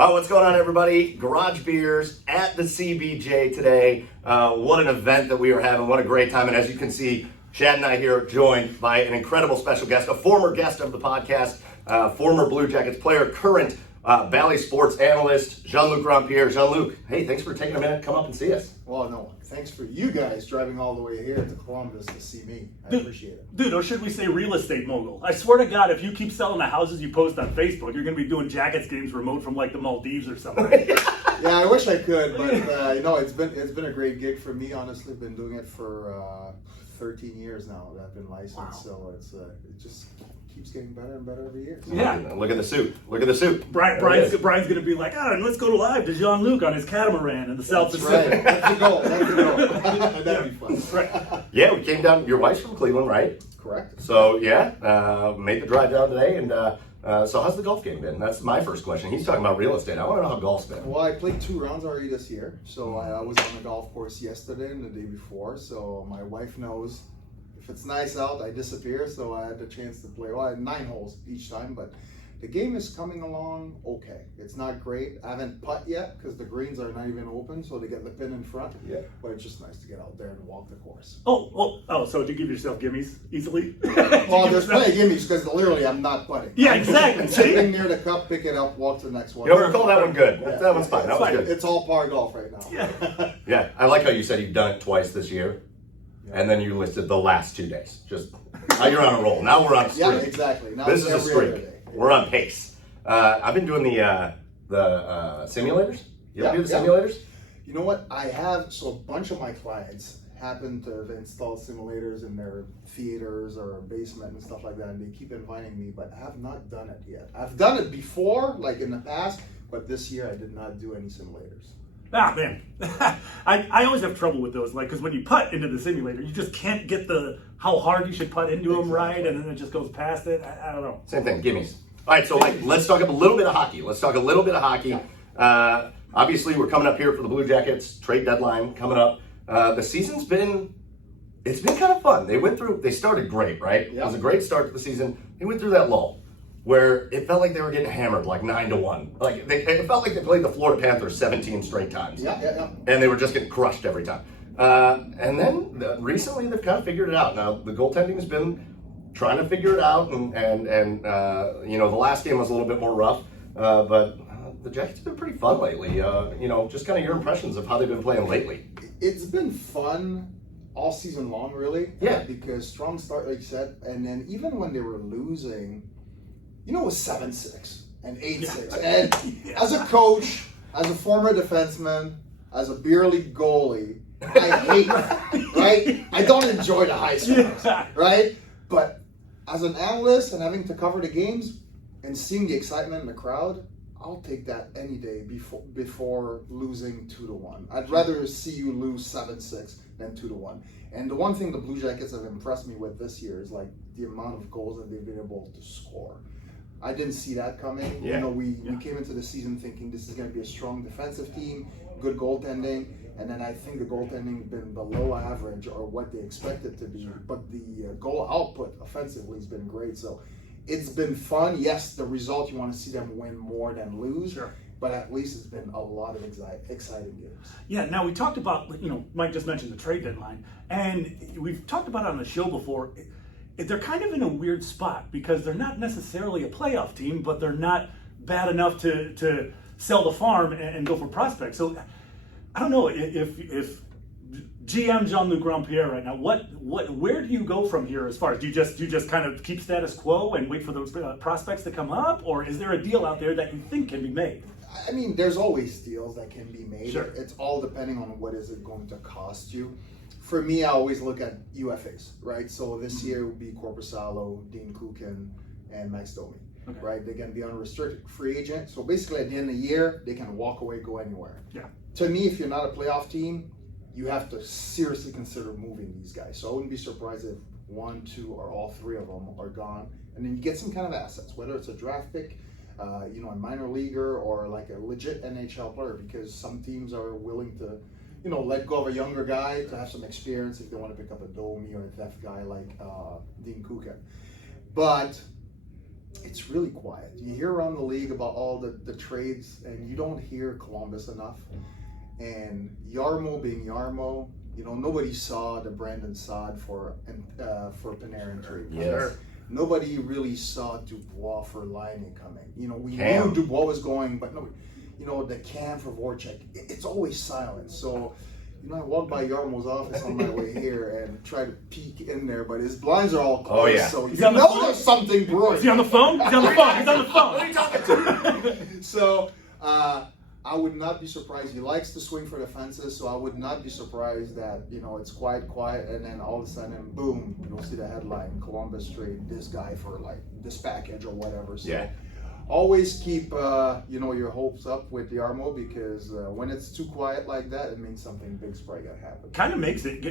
Oh, what's going on, everybody? Garage Beers at the CBJ today. What an event that we were having. What a great time. And as you can see, Chad and I here are joined by an incredible special guest, a former guest of the podcast, former Blue Jackets player, current Bally Sports analyst, Jean-Luc Grand-Pierre. Jean-Luc, hey, thanks for taking a minute to come up and see us. Well, no, thanks for you guys driving all the way here to Columbus to see me. I appreciate it. Dude, or should we say real estate mogul? I swear to God, if you keep selling the houses you post on Facebook, you're going to be doing Jackets games remote from like the Maldives or something. Yeah, I wish I could, but it's been a great gig for me. Honestly, I've been doing it for 13 years now that I've been licensed, wow. So it just keeps getting better and better every year. So. Yeah, look at the suit. Look at the suit. Brian's going to be like, let's go live to Jean-Luc on his catamaran in the South Pacific. Right. That's the goal. That'd be fun. Right. Yeah, we came down. Your wife's from Cleveland, right? Correct. So yeah, made the drive down today, and so how's the golf game been? That's my first question. He's talking about real estate. I want to know how golf's been. Well, I played 2 rounds already this year. So I was on the golf course yesterday and the day before. So my wife knows if it's nice out, I disappear. So I had the chance to play. Well, I had 9 holes each time, but the game is coming along okay. It's not great. I haven't putt yet because the greens are not even open, so they get the pin in front. Yeah. But it's just nice to get out there and walk the course. So do you give yourself gimmies easily? Well, there's plenty of gimmies because literally I'm not putting. Yeah, exactly. I'm sitting near the cup, pick it up, walk to the next one. You know, call that one good. Yeah. That one's fine. That was good. It's all par golf right now. Yeah. Yeah, I like how you said you've done it twice this year, and then you listed the last 2 days. Just you're on a roll. Now we're on a streak. Yeah, exactly. Now this is a streak. We're on pace. I've been doing the simulators. You ever do the simulators? You know what? I have. So a bunch of my clients happen to have installed simulators in their theaters or basement and stuff like that, and they keep inviting me, but I have not done it yet. I've done it before, like in the past, but this year I did not do any simulators. Ah, man. I always have trouble with those, like, because when you putt into the simulator, you just can't get how hard you should putt into them right, and then it just goes past it. I don't know. Same thing, gimmies. All right, so let's talk a little bit of hockey. Obviously, we're coming up here for the Blue Jackets trade deadline coming up. The season's been kind of fun. They started great, right? Yeah. It was a great start to the season. They went through that lull where it felt like they were getting hammered like 9-1. Like it felt like they played the Florida Panthers 17 straight times. Yeah. And they were just getting crushed every time. And then recently they've kind of figured it out. Now the goaltending has been trying to figure it out, and the last game was a little bit more rough, but the Jackets have been pretty fun lately. Just kind of your impressions of how they've been playing lately. It's been fun all season long, really. Yeah. Because strong start, like you said, and then even when they were losing, it was 7-6 and 8-6. And as a coach, as a former defenseman, as a beer league goalie, I hate that, right? I don't enjoy the high scores, right? But as an analyst and having to cover the games and seeing the excitement in the crowd, I'll take that any day before losing 2-1. I'd rather see you lose 7-6 than 2-1. And the one thing the Blue Jackets have impressed me with this year is like the amount of goals that they've been able to score. I didn't see that coming. Yeah. We came into the season thinking this is going to be a strong defensive team, good goaltending, and then I think the goaltending been below average or what they expected to be. But the goal output offensively has been great. So it's been fun. Yes, the result, you want to see them win more than lose. Sure. But at least it's been a lot of exciting games. Yeah, now we talked about, Mike just mentioned the trade deadline, and we've talked about it on the show before. They're kind of in a weird spot because they're not necessarily a playoff team, but they're not bad enough to sell the farm and go for prospects. So I don't know if GM Jean-Luc Grand-Pierre right now, where do you go from here as far as do you just kind of keep status quo and wait for those prospects to come up, or is there a deal out there that you think can be made? I mean, there's always deals that can be made. Sure. It's all depending on what is it going to cost you. For me, I always look at UFAs, right? So this year would be Korpisalo, Dean Kukin, and Max Domi, right? They can be unrestricted free agent. So basically at the end of the year, they can walk away, go anywhere. Yeah. To me, if you're not a playoff team, you have to seriously consider moving these guys. So I wouldn't be surprised if 1, 2, or all 3 of them are gone. And then you get some kind of assets, whether it's a draft pick, a minor leaguer, or like a legit NHL player, because some teams are willing to let go of a younger guy to have some experience if they want to pick up a Domi or a depth guy like Dean Kukin. But it's really quiet. You hear around the league about all the trades, and you don't hear Columbus enough. And Jarmo being Jarmo, nobody saw the Brandon Saad for Panarin trade. Yes. Nobody really saw Dubois for Laine coming. We Cam. knew Dubois was going, but nobody. The Cam for Voracek, it's always silent. So, I walked by Jarmo's office on my way here and tried to peek in there, but his blinds are all closed. Oh, yeah. So He's on the phone? there's something brewing. Is he on the phone? He's on the phone. He's on the phone. What are you talking to? So, I would not be surprised. He likes to swing for the fences, so I would not be surprised that, it's quiet, and then all of a sudden, boom, you'll see the headline, Columbus trade this guy for, this package or whatever. So Yeah. always keep, your hopes up with Jarmo, because when it's too quiet like that, it means something big's probably going to happen. Kind of makes it,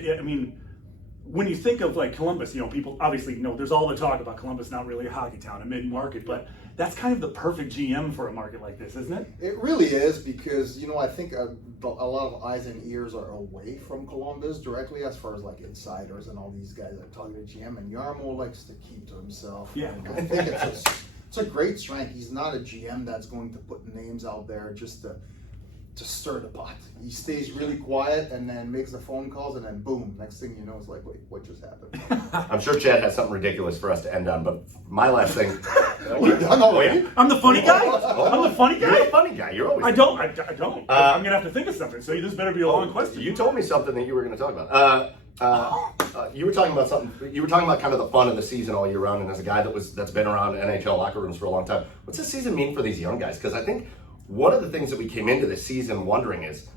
when you think of Columbus, people obviously there's all the talk about Columbus not really a hockey town, a mid-market, but that's kind of the perfect GM for a market like this, isn't it? It really is, because I think a lot of eyes and ears are away from Columbus directly, as far as insiders and all these guys that talk to the GM, and Jarmo likes to keep to himself. Yeah. And I think it's a great strength. He's not a GM that's going to put names out there just to stir the pot. He stays really quiet and then makes the phone calls, and then boom, next thing you know, it's like, wait, what just happened? I'm sure Chad has something ridiculous for us to end on, but my last thing. We're done already? Oh, yeah. I'm the funny guy? I'm the funny You're guy? the funny guy. You're always. I don't. I'm going to have to think of something, so this better be a long question. You told me something that you were going to talk about. You were talking about something. You were talking about kind of the fun of the season all year round, and as a guy that's been around NHL locker rooms for a long time, what's this season mean for these young guys? Because I think one of the things that we came into this season wondering is,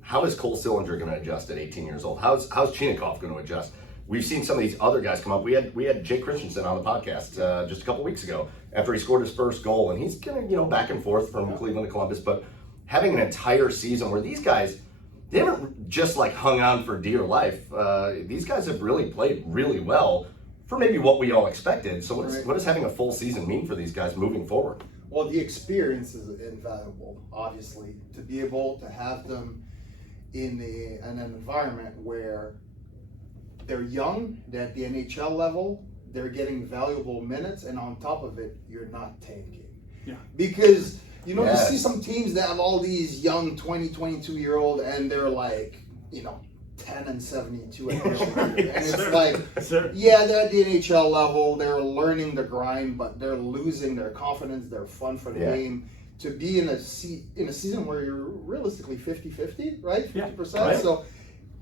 how is Cole Sillinger going to adjust at 18 years old? How's Chinakhov going to adjust? We've seen some of these other guys come up. We had Jake Christensen on the podcast just a couple weeks ago after he scored his first goal, and he's kind of back and forth from Cleveland to Columbus, but having an entire season where these guys, they haven't just hung on for dear life. These guys have really played really well for maybe what we all expected. So what does having a full season mean for these guys moving forward? Well, the experience is invaluable, obviously, to be able to have them in an environment where they're young, they're at the NHL level, they're getting valuable minutes, and on top of it, you're not tanking. Yeah. Because, you see some teams that have all these young 20, 22-year-old, and they're 10 and 72 at the end of the year. And it's yeah, they're at the NHL level, they're learning the grind, but they're losing their confidence, their fun for the game. To be in a season where you're realistically 50-50, right? 50%. Right. So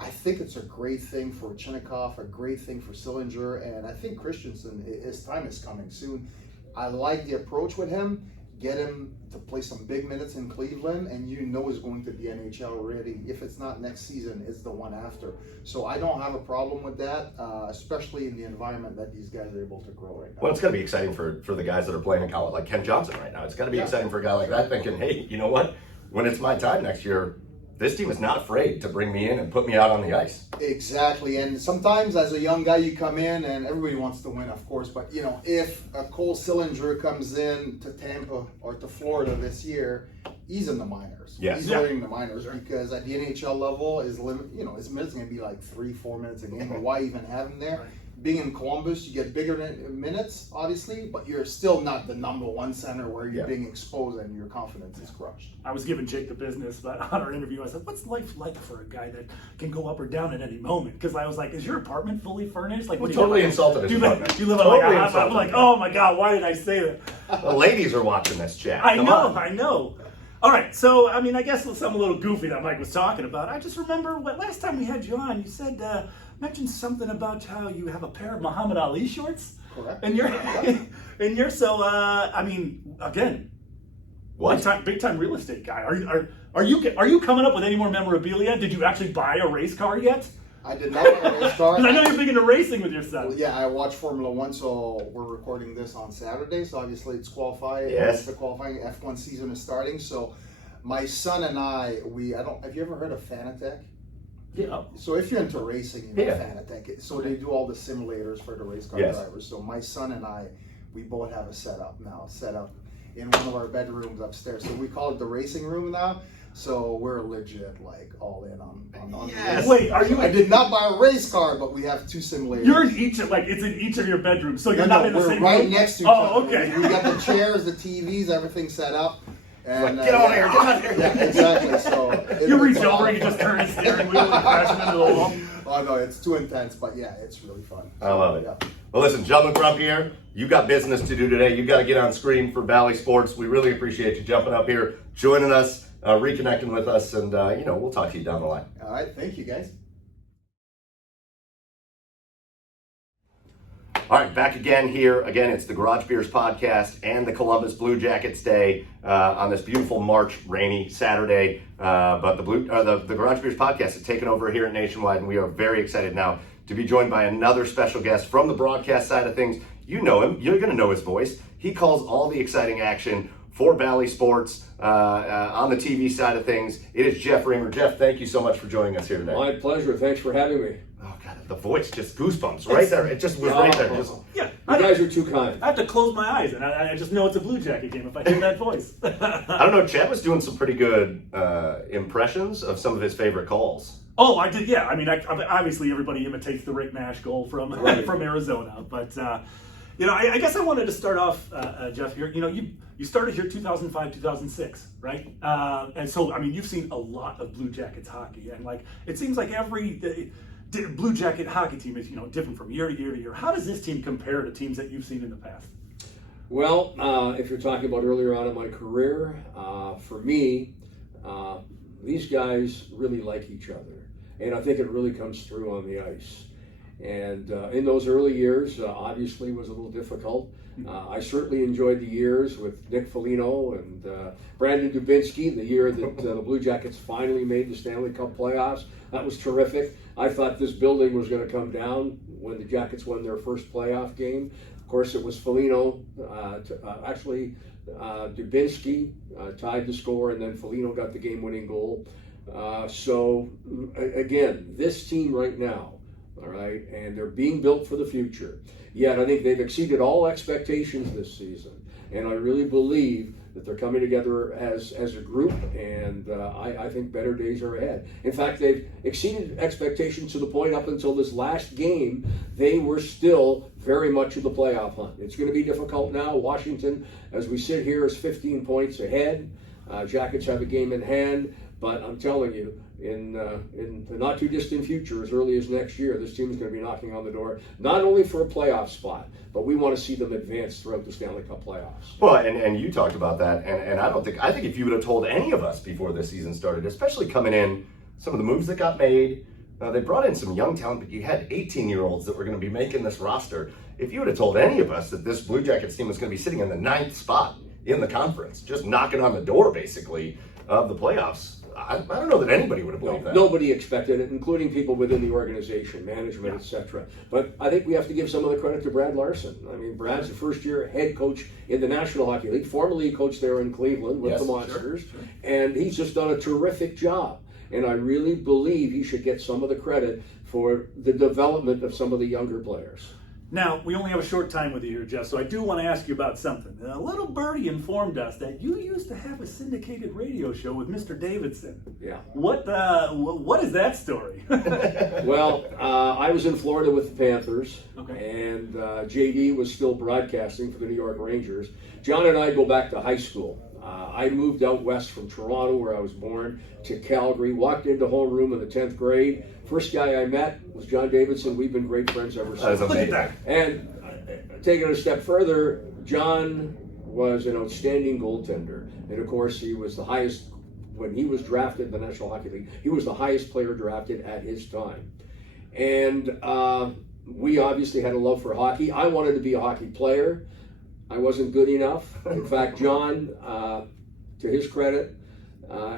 I think it's a great thing for Chinakhov, a great thing for Sillinger, and I think Christensen, his time is coming soon. I like the approach with him. Get him to play some big minutes in Cleveland, and he's going to be NHL ready. If it's not next season, it's the one after. So I don't have a problem with that, especially in the environment that these guys are able to grow right now. Well, it's got to be exciting for the guys that are playing in college, like Ken Johnson right now. It's got to be exciting for a guy like that, thinking, hey, you know what? When it's my time next year, this team is not afraid to bring me in and put me out on the ice. Exactly, and sometimes as a young guy, you come in and everybody wants to win, of course. But if a Cole Sillinger comes in to Tampa or to Florida this year, he's in the minors. Yes. He's learning the minors because at the NHL level, his minutes going to be 3-4 minutes a game. But why even have him there? Being in Columbus, you get bigger minutes, obviously, but you're still not the number one center where you're being exposed and your confidence is crushed. I was giving Jake the business, but on our interview, I said, what's life like for a guy that can go up or down at any moment? Because I was like, is your apartment fully furnished? Like, Totally insulted his apartment. You live on I'm like, oh my God, why did I say that? The ladies are watching this chat. I know. All right, so, I guess something a little goofy that Mike was talking about. I just remember last time we had you on, you said, mentioned something about how you have a pair of Muhammad Ali shorts. Correct. And you're, again, What? big time real estate guy. Are you coming up with any more memorabilia? Did you actually buy a race car yet? I did not buy a race car. Because I know you're big into racing with your son. Well, yeah, I watch Formula One, so we're recording this on Saturday. So obviously it's qualifying. Yes. It's the qualifying F1 season is starting. So my son and I have you ever heard of Fanatec? Yeah. So if you're into racing, Fanatec. So they do all the simulators for the race car drivers. So my son and I, we both have a set up in one of our bedrooms upstairs. So we call it the racing room now. So we're legit like all in on Yes. Wait, are you? I did not buy a race car, but we have 2 simulators. You're in each of it's in each of your bedrooms, so you're No, not in the we're same right room? next to each Oh, other. okay. We got the chairs, the TVs, everything set up. And, Get on here, get on here. Yeah, exactly. So You it's reach a lot over of and you just fun. turn the steering wheel and crash it into the wall. Oh no, it's too intense, but yeah, it's really fun. I love it. Yeah. Well, listen, Jean-Luc Grand-Pierre, you got business to do today. You got to get on screen for Valley Sports. We really appreciate you jumping up here, joining us, reconnecting with us, and we'll talk to you down the line. All right, thank you guys. All right, back again here. Again, it's the Garage Beers podcast and the Columbus Blue Jackets Day on this beautiful March rainy Saturday. But the Garage Beers podcast is taken over here at Nationwide, and we are very excited now to be joined by another special guest from the broadcast side of things. You know him. You're going to know his voice. He calls all the exciting action for Valley Sports on the TV side of things. It is Jeff Reamer. Jeff, thank you so much for joining us here today. My pleasure. Thanks for having me. Oh, God, the voice just goosebumps right there. It just was right there. Just, Yeah, You guys are too kind. I have to close my eyes, and I just know it's a Blue Jacket game if I hear that voice. I don't know. Chad was doing some pretty good impressions of some of his favorite calls. Oh, I did. Yeah, I mean, obviously everybody imitates the Rick Nash goal from from Arizona, but I guess I wanted to start off, Jeff. Here, you started here 2005, 2006, right? And so, I mean, you've seen a lot of Blue Jackets hockey, and it seems like every Blue Jacket hockey team is different from year to year to year. How does this team compare to teams that you've seen in the past? Well, if you're talking about earlier on in my career, for me, these guys really like each other, and I think it really comes through on the ice. And in those early years, obviously, was a little difficult. I certainly enjoyed the years with Nick Foligno and Brandon Dubinsky, the year that the Blue Jackets finally made the Stanley Cup playoffs. That was terrific. I thought this building was going to come down when the Jackets won their first playoff game. Of course, it was Foligno, Dubinsky tied the score, and then Foligno got the game-winning goal. So, again, this team right now, all right, and they're being built for the future. Yet I think they've exceeded all expectations this season, and I really believe that they're coming together as a group, and I think better days are ahead. In fact, they've exceeded expectations to the point up until this last game, they were still very much in the playoff hunt. It's going to be difficult now. Washington, as we sit here, is 15 points ahead. Jackets have a game in hand, but I'm telling you, in the not too distant future, as early as next year, this team is going to be knocking on the door, not only for a playoff spot, but we want to see them advance throughout the Stanley Cup playoffs. Well, and you talked about that, and I think if you would have told any of us before this season started, especially coming in, some of the moves that got made, they brought in some young talent, but you had 18-year-olds that were going to be making this roster. If you would have told any of us that this Blue Jackets team was going to be sitting in the 9th spot in the conference, just knocking on the door, basically, of the playoffs, I don't know that anybody would have believed that. Nobody expected it, including people within the organization, management, etc. But I think we have to give some of the credit to Brad Larson. I mean, Brad's a first-year head coach in the National Hockey League, formerly coached there in Cleveland with the Monsters, sure. And he's just done a terrific job. And I really believe he should get some of the credit for the development of some of the younger players. Now, we only have a short time with you here, Jeff, so I do want to ask you about something. A little birdie informed us that you used to have a syndicated radio show with Mr. Davidson. Yeah. What is that story? Well, I was in Florida with the Panthers, okay. And JD was still broadcasting for the New York Rangers. John and I go back to high school. I moved out west from Toronto, where I was born, to Calgary, walked into homeroom in the 10th grade. First guy I met was John Davidson. We've been great friends ever since. Look at that. And taking it a step further, John was an outstanding goaltender. And of course, he was the highest, when he was drafted in the National Hockey League, he was the highest player drafted at his time. And we obviously had a love for hockey. I wanted to be a hockey player. I wasn't good enough. In fact, John, to his credit,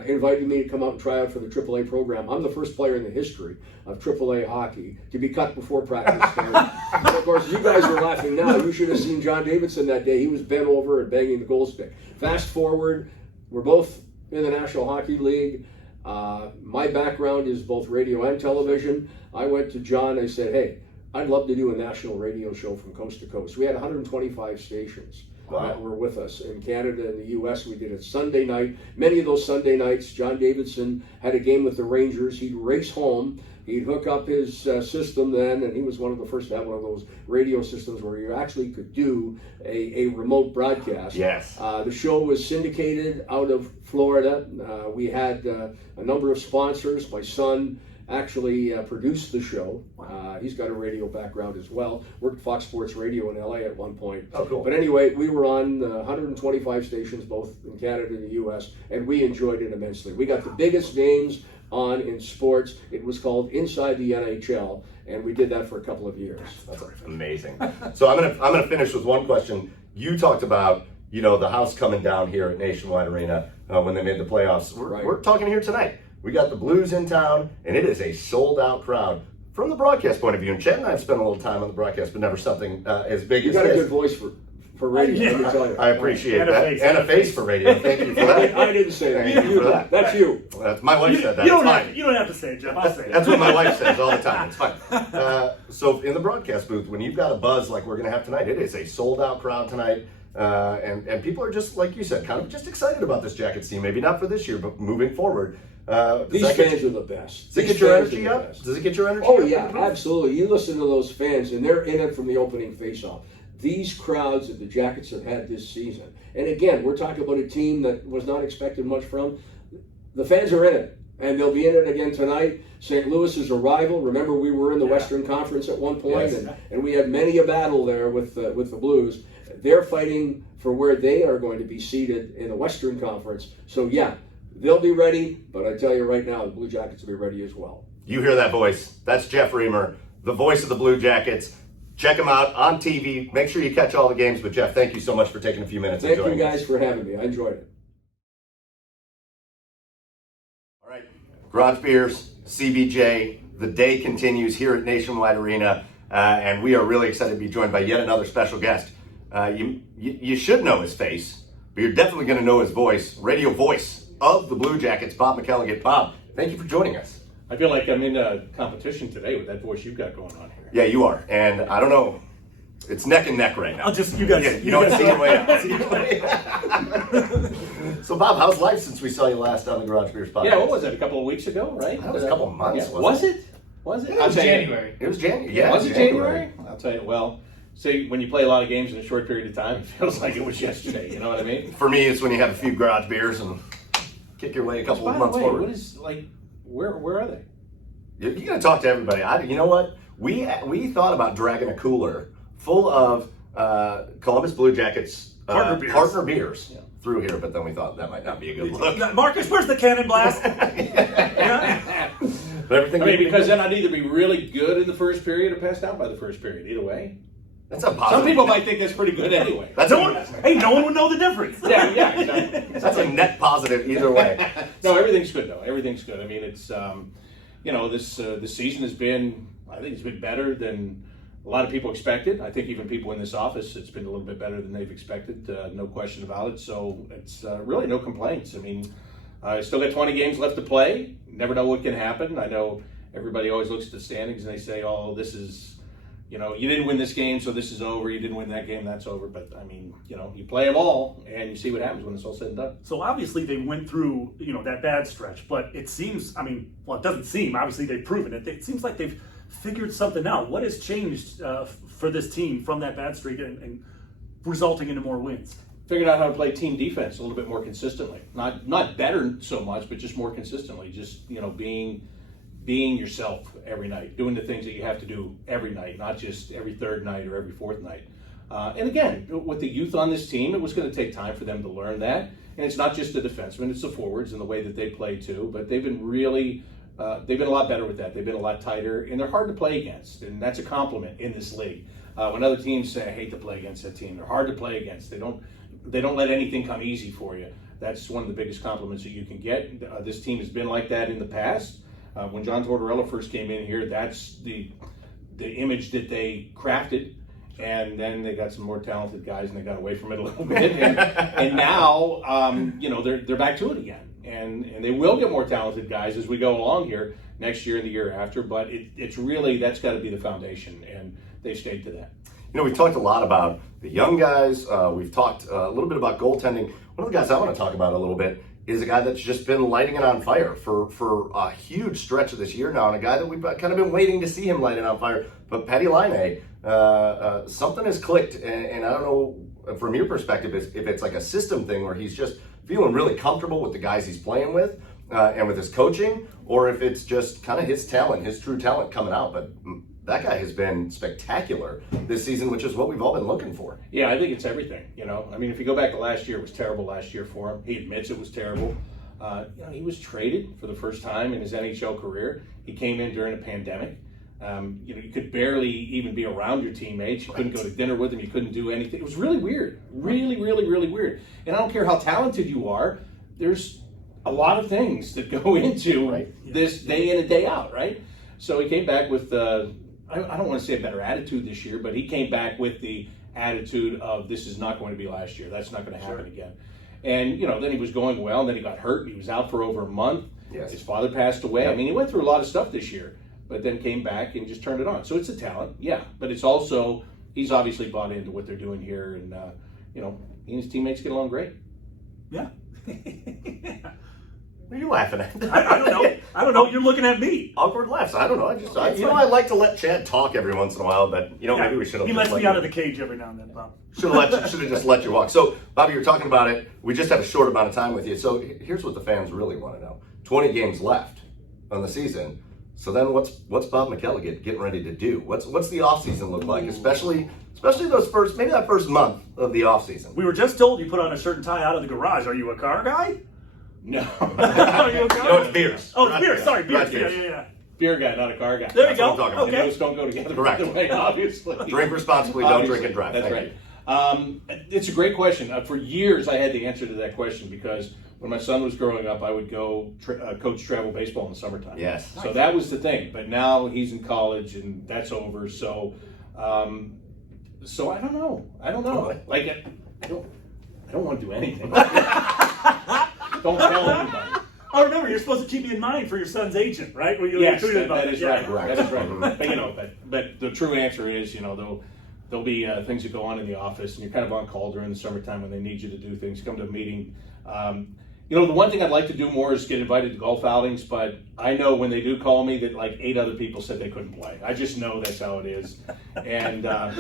invited me to come out and try out for the AAA program. I'm the first player in the history of AAA hockey to be cut before practice started. And of course, you guys are laughing now. You should have seen John Davidson that day. He was bent over and banging the goal stick. Fast forward, we're both in the National Hockey League. My background is both radio and television. I went to John, I said, hey, I'd love to do a national radio show from coast to coast. We had 125 stations. that were with us. In Canada and the U.S., we did it Sunday night. Many of those Sunday nights, John Davidson had a game with the Rangers. He'd race home. He'd hook up his system then, and he was one of the first to have one of those radio systems where you actually could do a remote broadcast. Yes. The show was syndicated out of Florida. We had a number of sponsors. My son actually produced the show. He's got a radio background as well. Worked Fox Sports Radio in LA at one point. Oh, cool. But anyway, we were on 125 stations, both in Canada and the U.S., and we enjoyed it immensely. We got the biggest names on in sports. It was called Inside the NHL, and we did that for a couple of years. That's amazing. So I'm gonna finish with one question. You talked about the house coming down here at Nationwide Arena when they made the playoffs. We're talking here tonight. We got the Blues in town, and it is a sold-out crowd. From the broadcast point of view, and Chet and I have spent a little time on the broadcast, but never something as big as this. You got a good voice for radio, let me tell you. I appreciate And a that. face. And a face for radio. Thank you for that. I didn't say that. Thank you for that. That's you. That's my wife said that. You It's fine. you don't have to say it, Jeff. I'll say it. That's what my wife says all the time. It's fine. So in the broadcast booth, when you've got a buzz like we're going to have tonight, it is a sold-out crowd tonight. And people are just, like you said, kind of just excited about this Jackets team. Maybe not for this year, but moving forward. These fans are the best. Does it get your energy up? Does it get your energy up? Oh, yeah, absolutely. You listen to those fans, and they're in it from the opening faceoff. These crowds that the Jackets have had this season. And again, we're talking about a team that was not expected much from. The fans are in it, and they'll be in it again tonight. St. Louis is a rival. Remember, we were in the Western Conference at one point, Yes. and we had many a battle there with the Blues. They're fighting for where they are going to be seated in the Western Conference. So, yeah, they'll be ready, but I tell you right now, the Blue Jackets will be ready as well. You hear that voice. That's Jeff Reamer, the voice of the Blue Jackets. Check him out on TV. Make sure you catch all the games. But, Jeff, thank you so much for taking a few minutes. Thank and you joining guys us. for having me. I enjoyed it. All right. Garage Beers, CBJ. The day continues here at Nationwide Arena. And we are really excited to be joined by yet another special guest. You should know his face, but you're definitely going to know his voice, radio voice of the Blue Jackets, Bob McElligott. Bob, thank you for joining us. I feel like I'm in a competition today with that voice you've got going on here. Yeah, you are. And I don't know, it's neck and neck right now. You guys. Yeah, you don't see your way out. See your way out. So, Bob, how's life since we saw you last on the Garage Beers podcast? Yeah, what was it? A couple of weeks ago, right? That was a couple of months, Yeah. wasn't it? Was it? It was January. It was January. Yeah, Was it January? I'll tell you. Well, see, when you play a lot of games in a short period of time, it feels like it was yesterday. You know what I mean? For me, it's when you have a few Garage Beers and kick your way a couple By of the months way, forward. what is where are they? You got to talk to everybody. You know what? We thought about dragging a cooler full of Columbus Blue Jackets partner beers through here, but then we thought that might not be a good look. Marcus, where's the cannon blast? Yeah. But everything. I mean, because then I'd either be really good in the first period or passed out by the first period. Either way, that's a positive. some people might think that's pretty good anyway. That's No one would know the difference. Yeah, exactly. That's a net positive either way. No, everything's good though. Everything's good. I mean, it's this season has been, I think it's been better than a lot of people expected. I think even people in this office, it's been a little bit better than they've expected. No question about it. So it's really no complaints. I mean, I still got 20 games left to play. Never know what can happen. I know everybody always looks at the standings and they say, "Oh, this is, you didn't win this game, so this is over. You didn't win that game, that's over." But I mean, you play them all and you see what happens when it's all said and done. So obviously they went through, that bad stretch, but it seems, it doesn't seem, obviously they've proven it. It seems like they've figured something out. What has changed for this team from that bad streak and resulting into more wins? Figured out how to play team defense a little bit more consistently. Not better so much, but just more consistently. Just, being yourself every night, doing the things that you have to do every night, not just every third night or every fourth night. And again, with the youth on this team, it was going to take time for them to learn that. And it's not just the defensemen, it's the forwards and the way that they play too. But they've been they've been a lot better with that. They've been a lot tighter, and they're hard to play against. And that's a compliment in this league. When other teams say, "I hate to play against that team," they're hard to play against. They don't let anything come easy for you. That's one of the biggest compliments that you can get. This team has been like that in the past. When John Tortorella first came in here, that's the image that they crafted. And then they got some more talented guys, and they got away from it a little bit. And now, they're back to it again. and they will get more talented guys as we go along here next year and the year after. But it's really, that's got to be the foundation, and they've stayed to that. You know, we've talked a lot about the young guys. We've talked a little bit about goaltending. One of the guys I want to talk about a little bit is a guy that's just been lighting it on fire for a huge stretch of this year now, and a guy that we've kind of been waiting to see him light it on fire. But Patty Laine, something has clicked, and I don't know from your perspective if it's like a system thing where he's just feeling really comfortable with the guys he's playing with and with his coaching, or if it's just kind of his talent, his true talent coming out. But that guy has been spectacular this season, which is what we've all been looking for. Yeah, I think it's everything. You know, I mean, if you go back to last year, it was terrible last year for him. He admits it was terrible. You know, he was traded for the first time in his NHL career. He came in during a pandemic. You know, you could barely even be around your teammates. You couldn't go to dinner with them. You couldn't do anything. It was really weird. Really, really, really weird. And I don't care how talented you are. There's a lot of things that go into this day in and day out, right? So he came back with, I don't want to say a better attitude this year, but he came back with the attitude of this is not going to be last year. That's not going to happen again. And, you know, then he was going well, and then he got hurt. He was out for over a month. Yes. His father passed away. Yep. I mean, he went through a lot of stuff this year, but then came back and just turned it on. So it's a talent, yeah. But it's also, he's obviously bought into what they're doing here, and, you know, he and his teammates get along great. Yeah. What are you laughing at? I don't know. I don't know. You're looking at me. Awkward laughs. I don't know. I like to let Chad talk every once in a while, but maybe we should have. He lets me out of the cage every now and then, Bob. Should have just let you walk. So, Bobby, you're talking about it. We just have a short amount of time with you. So here's what the fans really want to know: 20 games left on the season. So then, what's Bob McElligott getting ready to do? What's the offseason look like? Especially those that first month of the offseason. We were just told you put on a shirt and tie out of the garage. Are you a car guy? No. Are you a car No, guy? it's beers. Oh, it's beer. Sorry, beer. Right, beers. Yeah. Beer guy, not a car guy. There you That's what go. I'm talking about. And Okay. those don't go together. Correct. By the way, obviously. Drink responsibly. Don't drink and drive. That's Thank right. you. It's a great question. For years, I had the answer to that question because when my son was growing up, I would go coach travel baseball in the summertime. Yes. So that was the thing. But now he's in college, and that's over. So, so I don't know. Like, I don't want to do anything. Don't tell anybody. Oh, remember, you're supposed to keep me in mind for your son's agent, right? Well, Yes, tweeted about that it. is Yeah. right. That is right. But you know, but the true answer is, you know, there'll be things that go on in the office, and you're kind of on call during the summertime when they need you to do things. Come to a meeting. You know, the one thing I'd like to do more is get invited to golf outings, but I know when they do call me that like 8 other people said they couldn't play. I just know that's how it is, and I'm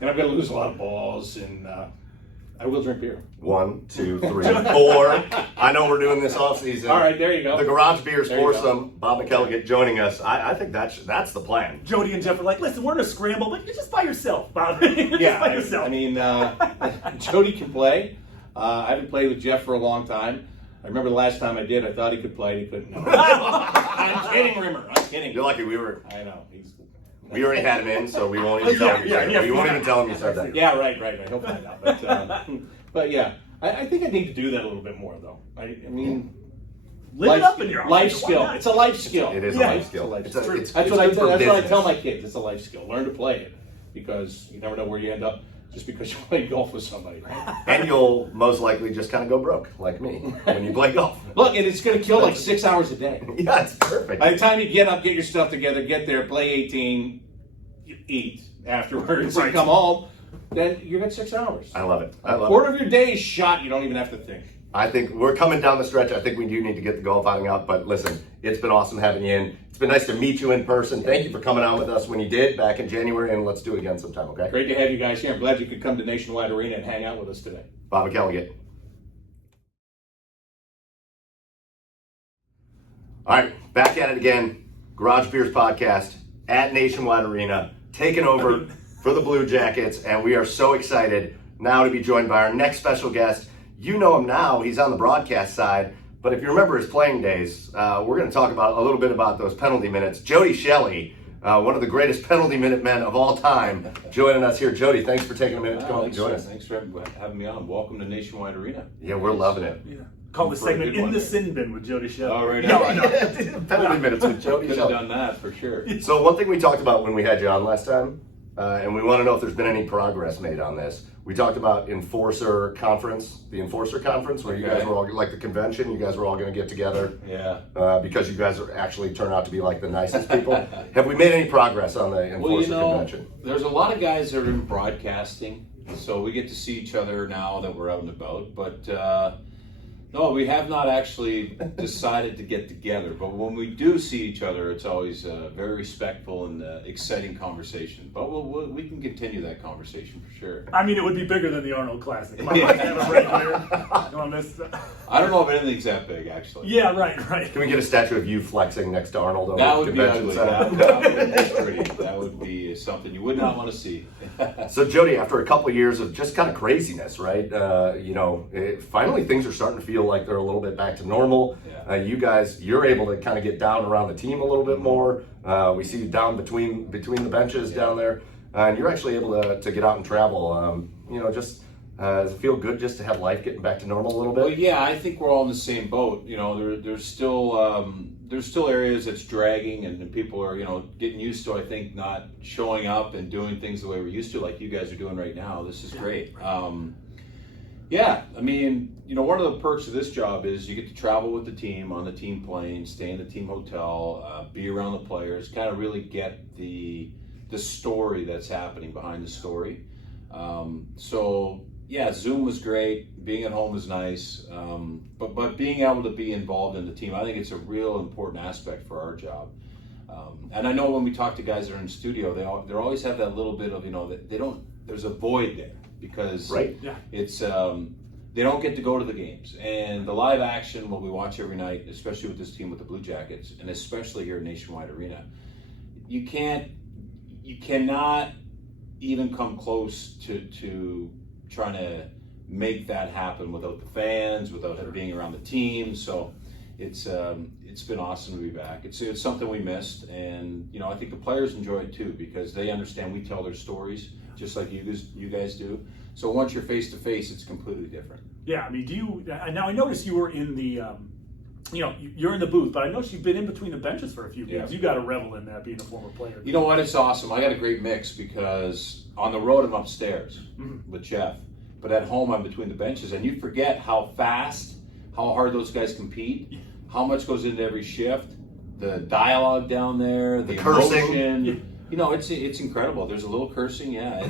going to lose a lot of balls, and I will drink beer. 1, 2, 3, 4. I know we're doing this off season. All right, there you go. The Garage Beers There you foursome. Bob McElligott joining us. I think that's the plan. Jody and Jeff are like, listen, we're in a scramble, but you're just by yourself, Bob. You're just Yeah, by yourself. I mean, Jody can play. I haven't played with Jeff for a long time. I remember the last time I did, I thought he could play. He couldn't. I'm kidding, Rimmer. I'm kidding. You're lucky I know. we already had him in, so we won't even tell him. We won't even tell him you said that. Yeah, right. He'll find out. But yeah, I think I need to do that a little bit more, though. I mean, Live it up in your office. life Why skill. not? It's a life skill. It is Yeah. a life skill. It's It's a life it's That's good what I for tell my business. kids. It's a life skill. Learn to play it because you never know where you end up just because you play golf with somebody. And you'll most likely just kind of go broke, like me, when you play golf. Look, and it's going to kill like 6 hours a day. Yeah, it's perfect. By the time you get up, get your stuff together, get there, play 18, you eat afterwards, and come home, then you got 6 hours. I love it. A quarter of your day is shot. You don't even have to think. I think we're coming down the stretch. I think we do need to get the golf outing out. But listen, it's been awesome having you in. It's been nice to meet you in person. Thank you for coming on with us when you did back in January, and let's do it again sometime, okay? Great to have you guys here. I'm glad you could come to Nationwide Arena and hang out with us today. Bob McElligott. All right, back at it again. Garage Beers Podcast at Nationwide Arena, taking over for the Blue Jackets, and we are so excited now to be joined by our next special guest. You know him now. He's on the broadcast side. But if you remember his playing days, we're going to talk about a little bit about those penalty minutes. Jody Shelley, one of the greatest penalty minute men of all time, joining us here. Jody, thanks for taking a minute to come and join us. Thanks for having me on. Welcome to Nationwide Arena. Yeah, we're loving it. Yeah. Call the For a segment good In one. the Sin Bin with Jody Shelley. Oh, right. Penalty minutes with Jody Could have Shelley. done that for sure. So one thing we talked about when we had you on last time, and we want to know if there's been any progress made on this. We talked about Enforcer Conference, the Enforcer Conference, where you guys were all, like the convention, you guys were all going to get together. Yeah. Because you guys are actually turn out to be like the nicest people. Have we made any progress on the Enforcer Convention? There's a lot of guys that are in broadcasting, so we get to see each other now that we're out and about. But no, we have not actually decided to get together. But when we do see each other, it's always very respectful and exciting conversation. But we can continue that conversation for sure. I mean, it would be bigger than the Arnold Classic. Am I right? Have a break here? You want this? I don't know if anything's that big, actually. Yeah, right. Can we get a statue of you flexing next to Arnold over That the would be convention ugly. center? That would be pretty. That would be something you would not want to see. So Jody, after a couple of years of just kind of craziness, right? Finally things are starting to feel like they're a little bit back to normal. Yeah. You guys, you're able to kind of get down around the team a little bit more. We see you down between the benches down there, and you're actually able to get out and travel. Does it feel good just to have life getting back to normal a little bit? Well, yeah, I think we're all in the same boat. There's still areas that's dragging, and people are getting used to, I think, not showing up and doing things the way we're used to, like you guys are doing right now. This is great. Yeah, I mean, one of the perks of this job is you get to travel with the team on the team plane, stay in the team hotel, be around the players, kind of really get the story that's happening behind the story. So yeah, Zoom was great. Being at home was nice, but being able to be involved in the team, I think it's a real important aspect for our job. And I know when we talk to guys that are in the studio, they always have that little bit of that they don't. There's a void there. Because it's they don't get to go to the games, and the live action, what we watch every night, especially with this team with the Blue Jackets, and especially here at Nationwide Arena, you cannot even come close to trying to make that happen without the fans, without it being around the team. So it's been awesome to be back. It's something we missed, and I think the players enjoy it too because they understand we tell their stories just like you guys do. So once you're face to face, it's completely different. Yeah, I mean, now I noticed you were in the, you're in the booth, but I noticed you've been in between the benches for a few games. Yeah. You got to revel in that, being a former player. You know what? It's awesome. I got a great mix because on the road I'm upstairs with Jeff, but at home I'm between the benches, and you forget how fast, how hard those guys compete, how much goes into every shift, the dialogue down there, the cursing. emotion. Yeah. It's incredible. There's a little cursing, yeah.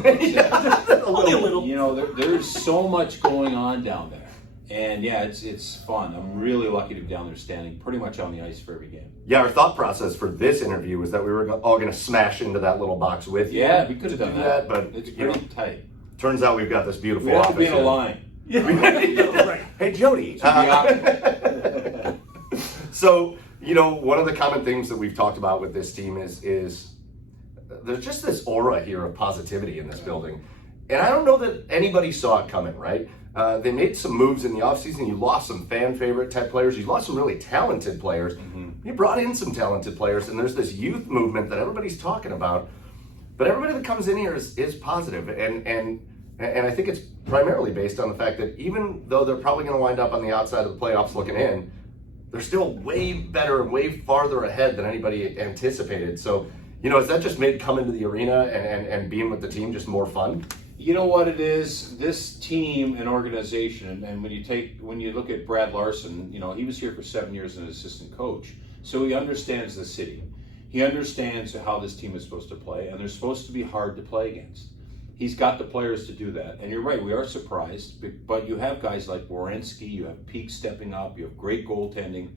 Only a little. There's so much going on down there. And yeah, it's fun. I'm really lucky to be down there standing pretty much on the ice for every game. Yeah, our thought process for this interview was that we were all going to smash into that little box with you. Yeah, we could have done that, but it's pretty tight. Turns out we've got this beautiful We have office. to be in a line. Right. Hey, Jody. So, one of the common things that we've talked about with this team is there's just this aura here of positivity in this building. And I don't know that anybody saw it coming, right? They made some moves in the offseason. You lost some fan favorite type players. You lost some really talented players. You brought in some talented players, and there's this youth movement that everybody's talking about. But everybody that comes in here is positive. And I think it's primarily based on the fact that even though they're probably going to wind up on the outside of the playoffs looking in, they're still way better and way farther ahead than anybody anticipated. So, has that just made coming to the arena and being with the team just more fun? You know what it is? This team and organization, and when you look at Brad Larson, he was here for 7 years as an assistant coach, so he understands the city. He understands how this team is supposed to play, and they're supposed to be hard to play against. He's got the players to do that, and you're right, we are surprised, but you have guys like Werenski, you have Peak stepping up, you have great goaltending,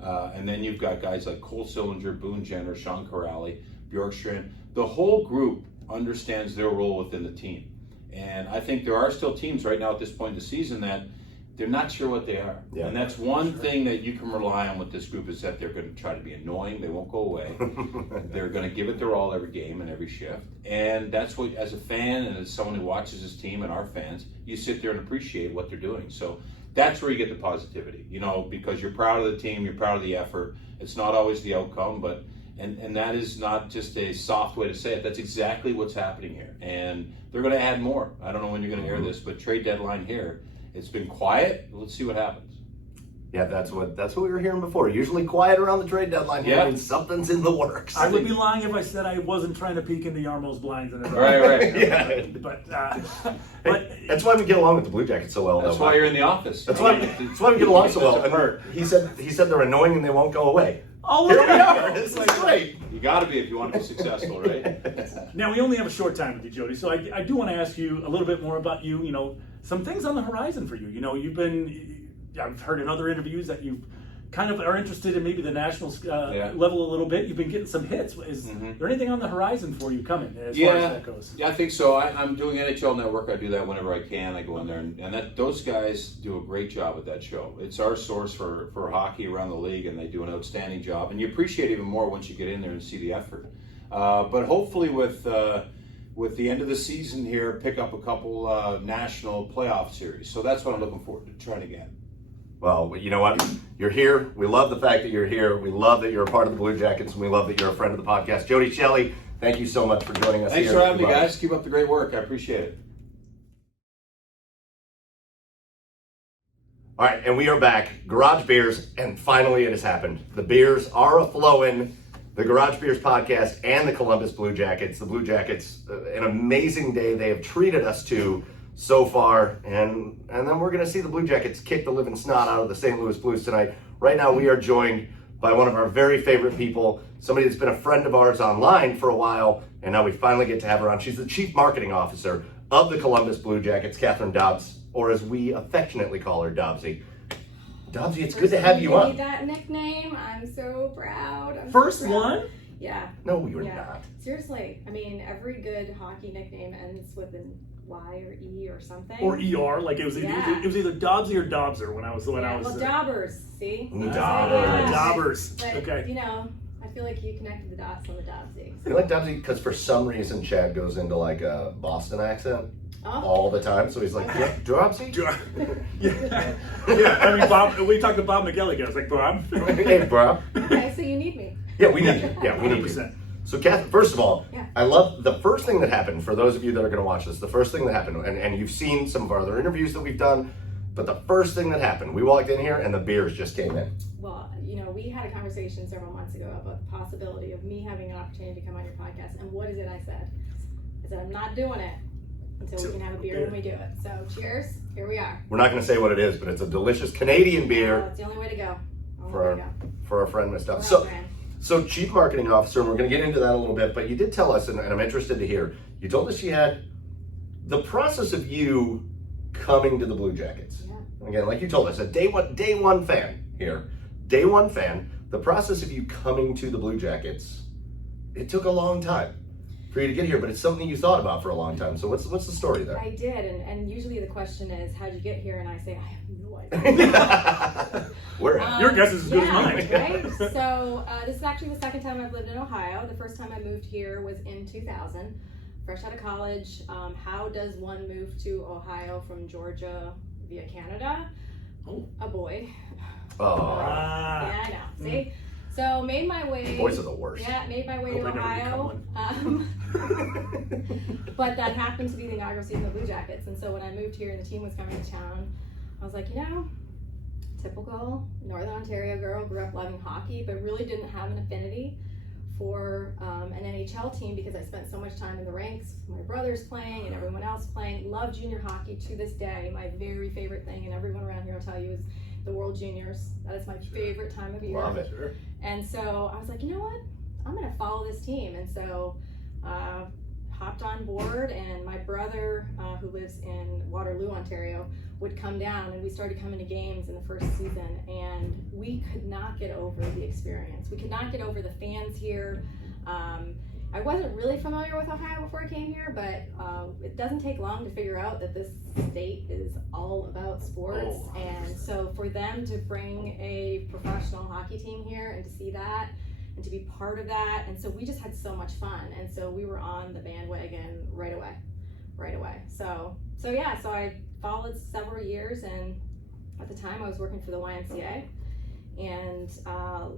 and then you've got guys like Cole Sillinger, Boone Jenner, Sean Corrali, Bjorkstrand. The whole group understands their role within the team. And I think there are still teams right now at this point in the season that they're not sure what they are. Yeah. And that's one thing that you can rely on with this group is that they're going to try to be annoying. They won't go away. They're going to give it their all every game and every shift. And that's what, as a fan and as someone who watches this team and our fans, you sit there and appreciate what they're doing. So that's where you get the positivity, because you're proud of the team, you're proud of the effort. It's not always the outcome, but and that is not just a soft way to say it. That's exactly what's happening here. And they're going to add more. I don't know when you're going to hear this, but trade deadline here. It's been quiet. Let's see what happens. Yeah, that's what we were hearing before. Usually quiet around the trade deadline. Yeah. Means something's in the works. I would be lying if I said I wasn't trying to peek into Yarmo's blinds. Right. Yeah. But That's why we get along with the Blue Jackets so well. That's though, why Mike. you're in the office. That's why we get along so well. It's a perk. And he said they're annoying and they won't go away. oh, Here look we at are. that. This is great. You got to be if you want to be successful, right? Now, we only have a short time with you, Jody, so I do want to ask you a little bit more about you. You know, some things on the horizon for you. You know, I've heard in other interviews that you kind of are interested in maybe the national level a little bit. You've been getting some hits. Is there anything on the horizon for you coming as far as that goes? Yeah, I think so. I'm doing NHL Network. I do that whenever I can. I go in there, and those guys do a great job with that show. It's our source for hockey around the league, and they do an outstanding job. And you appreciate it even more once you get in there and see the effort. But hopefully with the end of the season here, pick up a couple national playoff series. So that's what I'm looking forward to trying to get. Well, you know what? You're here. We love the fact that you're here. We love that you're a part of the Blue Jackets, and we love that you're a friend of the podcast. Jody Shelley, thank you so much for joining us. Thanks here. for having me, Goodbye. guys. Keep up the great work. I appreciate it. All right, and we are back. Garage Beers, and finally it has happened. The beers are a-flowing. The Garage Beers podcast and the Columbus Blue Jackets. The Blue Jackets, an amazing day they have treated us to so far, and then we're going to see the Blue Jackets kick the living snot out of the St. Louis Blues tonight. Right now we are joined by one of our very favorite people, somebody that's been a friend of ours online for a while, and now we finally get to have her on. She's the Chief Marketing Officer of the Columbus Blue Jackets, Kathryn Dobbs, or as we affectionately call her, Dobbsy. Dobbsy, it's good to have you on. That nickname, I'm so proud. First one? Yeah. No, you're Yeah. not. Seriously, I mean, every good hockey nickname ends with an Y or E or something. Or ER, like it was either Dobbsy or Dobser when I was Well, Daubers, see? Daubers. But, Okay. you know, I feel like you connected the dots on the Dobbsy. You like Dobbsy because for some reason Chad goes into like a Boston accent all the time, so he's like, Okay. Dobbsy? yeah. I mean, Bob. We talked to Bob McElligott. I was like, Bob. Hey, bro. Okay, so you need me. Yeah, we need you. Yeah, we need you. 100%. So, Kath, first of all, Yeah. I love the first thing that happened, for those of you that are going to watch this, the first thing that happened, and you've seen some of our other interviews that we've done, but the first thing that happened, we walked in here and the beers just came in. Well, you know, we had a conversation several months ago about the possibility of me having an opportunity to come on your podcast. And what is it I said? I said, I'm not doing it until we can have a beer when we do it. So cheers. Here we are. We're not going to say what it is, but it's a delicious Canadian Well, beer it's the only way to go. for our friend and stuff. Well, man. So, Chief Marketing Officer, and we're going to get into that a little bit, but you did tell us, and I'm interested to hear, you told us you had the process of you coming to the Blue Jackets. Yeah. Again, like you told us, a day one fan here. Day one fan, the process of you coming to the Blue Jackets, it took a long time for you to get here, but it's something you thought about for a long time. So what's the story there? I did, and usually the question is, how'd you get here? And I say, I have no idea. Where at? Your guess is as good as mine. Right? So this is actually the second time I've lived in Ohio. The first time I moved here was in 2000, fresh out of college. How does one move to Ohio from Georgia via Canada? Oh. A boy. Oh, Yeah, I know. See? So made my way. boys are the worst. Yeah, made my way to Hope I never Ohio. But that happened to be the inaugural season of Blue Jackets. And so when I moved here and the team was coming to town, I was like, you know, typical Northern Ontario girl, grew up loving hockey, but really didn't have an affinity for an NHL team because I spent so much time in the ranks, my brothers playing and everyone else playing. Love junior hockey to this day. My very favorite thing, and everyone around here will tell you, is the World Juniors. That is my favorite time of year. Love it. Sure. And so I was like, you know what? I'm going to follow this team. And so hopped on board, and my brother, who lives in Waterloo, Ontario, would come down, and we started coming to games in the first season, and we could not get over the experience. We could not get over the fans here. I wasn't really familiar with Ohio before I came here, but it doesn't take long to figure out that this state is all about sports. Oh. And so for them to bring a professional hockey team here and to see that and to be part of that, and so we just had so much fun. And so we were on the bandwagon right away. So I followed several years, and at the time I was working for the YMCA and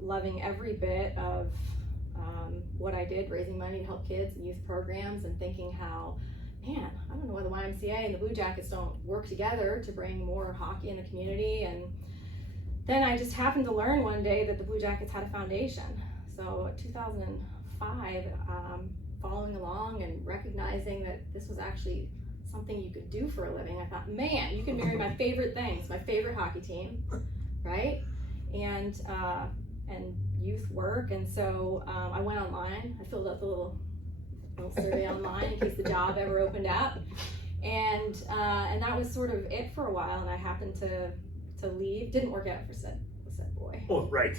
loving every bit of what I did, raising money to help kids and youth programs, and thinking how, man, I don't know why the YMCA and the Blue Jackets don't work together to bring more hockey in the community. And then I just happened to learn one day that the Blue Jackets had a foundation. So 2005, following along and recognizing that this was actually something you could do for a living, I thought, man, you can marry my favorite things, my favorite hockey team, right? And youth work. And so I went online. I filled out the little survey online in case the job ever opened up. And that was sort of it for a while. And I happened to leave. Didn't work out for said boy. Oh, right.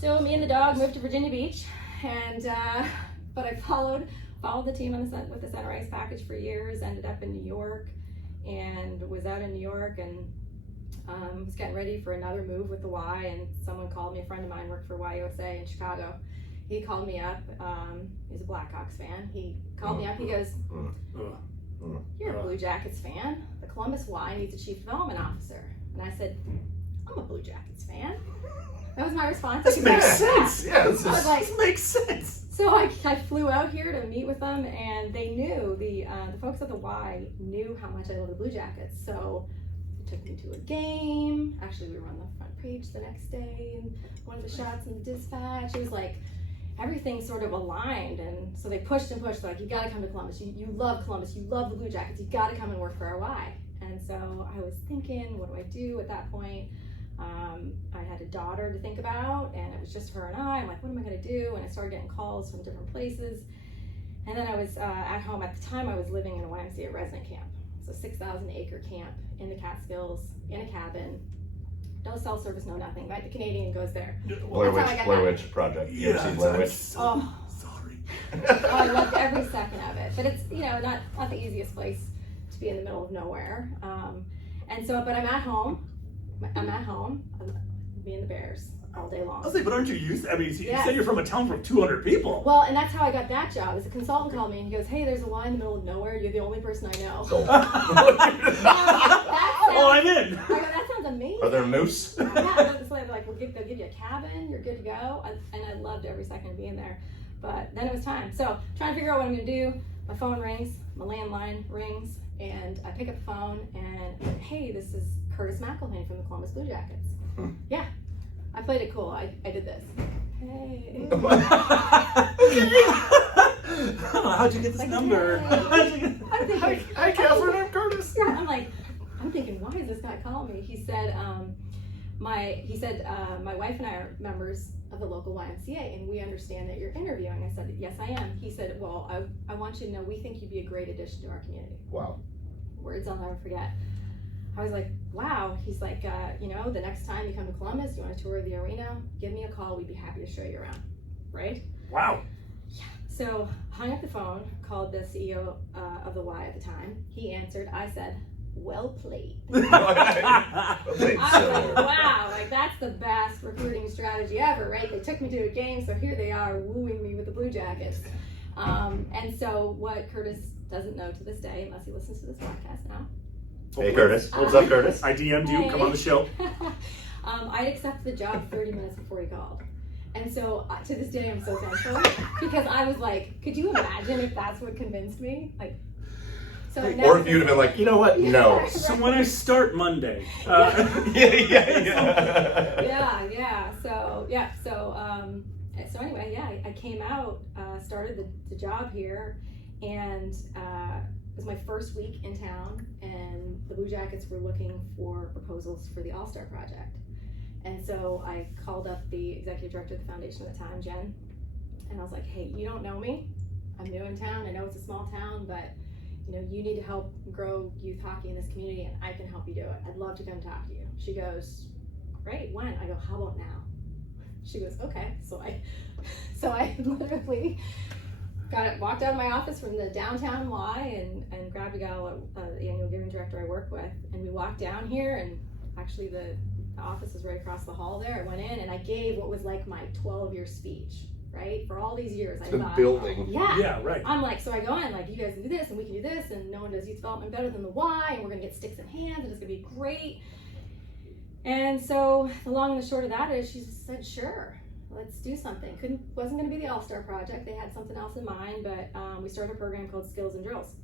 So me and the dog moved to Virginia Beach, and but I followed the team on with the center ice package for years. Ended up in New York, and was out in New York, and was getting ready for another move with the Y. And someone called me. A friend of mine worked for YUSA in Chicago. He called me up. He's a Blackhawks fan. He called me up. He goes, "You're a Blue Jackets fan. The Columbus Y needs a chief development officer." And I said, "I'm a Blue Jackets fan." That was my response. This makes sense. Yeah, I was like, This makes sense. so I flew out here to meet with them, and they knew, the folks at the Y knew how much I love the Blue Jackets. So they took me to a game. Actually, we were on the front page the next day, and one of the shots in the dispatch. It was like everything sort of aligned, and so they pushed and pushed. They're like, you got to come to Columbus. You love Columbus. You love the Blue Jackets. You got to come and work for our Y. And so I was thinking, what do I do at that point? I had a daughter to think about, and it was just her and I. I'm like, what am I going to do? And I started getting calls from different places. And then I was at home. At the time, I was living in a YMCA resident camp. So 6,000 acre camp in the Catskills, in a cabin. No cell service, no nothing, right? The Canadian goes there. Blair That's how I got Witch that. Project. You ever Yeah, seen Blair I'm Witch? so sorry. Oh, I loved every second of it. But it's, not the easiest place to be in the middle of nowhere. And so, but I'm at home. Me and the Bears all day long. I was like, but aren't you used to, I mean, you Yes. said you're from a town from 200 people. Well, and that's how I got that job. Is a consultant called me and he goes, "Hey, there's a Y in the middle of nowhere. You're the only person I know." Oh. Oh, I'm in. I go, "That sounds amazing." Are there moose? Yeah, it's like they'll give you a cabin. You're good to go. And I loved every second of being there. But then it was time. So trying to figure out what I'm going to do. My phone rings. My landline rings. And I pick up the phone and, "Hey, this is Curtis McElligott from the Columbus Blue Jackets." Yeah. I played it cool. I did this. Hey. How'd you get this Like, number? hey. I'm thinking, Hi, Kathryn. I'm Curtis. yeah, I'm thinking, why is this guy calling me? He said, my wife and I are members of the local YMCA, and we understand that you're interviewing. I said, yes, I am. He said, well, I want you to know we think you'd be a great addition to our community. Wow. Words I'll never forget. I was like, wow. He's like, the next time you come to Columbus, you want to tour the arena, give me a call. We'd be happy to show you around. Right? Wow. So hung up the phone, called the CEO of the Y at the time. He answered. I said, well played. I was like, wow, like that's the best recruiting strategy ever, right? They took me to a game, so here they are wooing me with the Blue Jackets. And so what Curtis doesn't know to this day, unless he listens to this podcast now. Hey, Curtis. What's up, Curtis? I DM'd you. Come on the show. I accepted the job 30 minutes before he called. And so to this day, I'm so thankful because I was like, could you imagine if that's what convinced me? Like, so Or if you'd have been like, you know what? No. So when I start Monday. So anyway, I came out, started the job here, and it was my first week in town, and the Blue Jackets were looking for proposals for the All-Star Project. And so I called up the executive director of the foundation at the time, Jen, and I was like, hey, you don't know me. I'm new in town. I know it's a small town, but you need to help grow youth hockey in this community, and I can help you do it. I'd love to come talk to you. She goes, great, when? I go, how about now? She goes, okay. So I literally walked out of my office from the downtown Y and grabbed a gal, the annual giving director I work with, and we walked down here, and actually the office is right across the hall there. I went in and I gave what was like my 12-year speech, right? For all these years, I The thought, building. Yeah, right. I'm like, so I go in, like, you guys do this and we can do this, and no one does youth development better than the Y, and we're gonna get sticks in hands, and it's gonna be great. And so the long and the short of that is she just said, sure, let's do something. Wasn't gonna be the All-Star Project, they had something else in mind, but we started a program called Skills and Drills.